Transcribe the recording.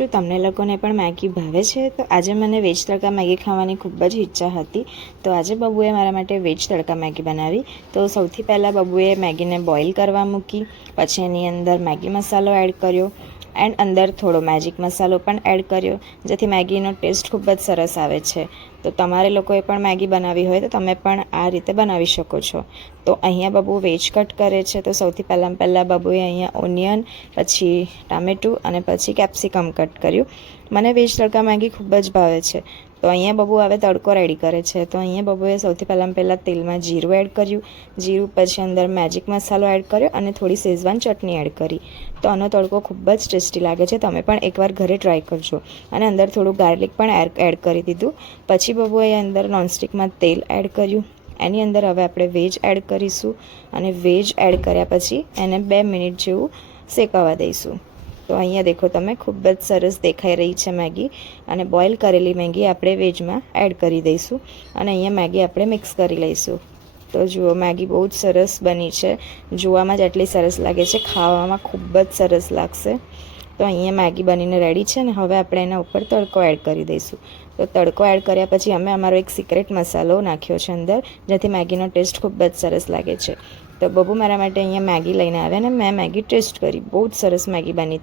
શું તમને લોકોને પણ મેગી ભાવે છે? તો આજે મને વેજ તડકા મેગી ખાવાની ખૂબ જ ઈચ્છા હતી, તો આજે બબુએ મારા માટે વેજ તડકા મેગી બનાવી. તો સૌથી પહેલાં બબુએ મેગીને બોઇલ કરવા મૂકી, પછી એની અંદર મેગી મસાલો એડ કર્યો એન્ડ અંદર થોડો મેજિક મસાલો પણ એડ કર્યો, જેથી મેગીનો ટેસ્ટ ખૂબ જ સરસ આવે છે. તો તમારે લોકોએ પણ મેગી બનાવી હોય તો તમે પણ આ રીતે બનાવી શકો છો. તો અહીંયા બબુ વેજ કટ કરે છે. તો સૌથી પહેલાં બબુએ અહીંયા ઓનિયન, પછી ટામેટું અને પછી કેપ્સિકમ કટ કર્યું. મને વેજ તડકા મેગી ખૂબ જ ભાવે છે. તો અહીંયા બબુ હવે તડકો રેડી કરે છે. તો અહીંયા બબુએ સૌથી પહેલાં તેલમાં જીરું એડ કર્યું. જીરું પછી અંદર મેજિક મસાલો એડ કર્યો અને થોડી શેઝવાન ચટણી એડ કરી. તો આનો તડકો ખૂબ જ ટેસ્ટી લાગે છે. તમે પણ એકવાર ઘરે ટ્રાય કરજો. અને અંદર થોડું ગાર્લિક પણ એડ કરી દીધું. પછી બબુએ અંદર નોનસ્ટિકમાં તેલ એડ કર્યું. એની અંદર હવે આપણે વેજ એડ કરીશું અને વેજ એડ કર્યા પછી એને 2 મિનિટ જેવું શેકાવા દઈશું. તો અહીંયા દેખો તમે, ખૂબ જ સરસ દેખાઈ રહી છે મેગી. અને બોઇલ કરેલી મેગી આપણે વેજમાં એડ કરી દઈશું અને અહીંયા મેગી આપણે મિક્સ કરી લઈશું. તો જુઓ, મેગી બહુ જ સરસ બની છે. જોવામાં જ આટલી સરસ લાગે છે, ખાવામાં ખૂબ જ સરસ લાગશે. તો અહીંયા મેગી બનીને રેડી છે ને હવે આપણે એના ઉપર તડકો એડ કરી દઈશું. તો તડકો એડ કર્યા પછી અમે અમારો એક સિક્રેટ મસાલો નાખ્યો છે અંદર, જેથી મેગીનો ટેસ્ટ ખૂબ જ સરસ લાગે છે. તો બબુ મારા માટે અહીંયા મેગી લઈને આવ્યા ને મેં મેગી ટેસ્ટ કરી. બહુ જ સરસ મેગી બની હતી.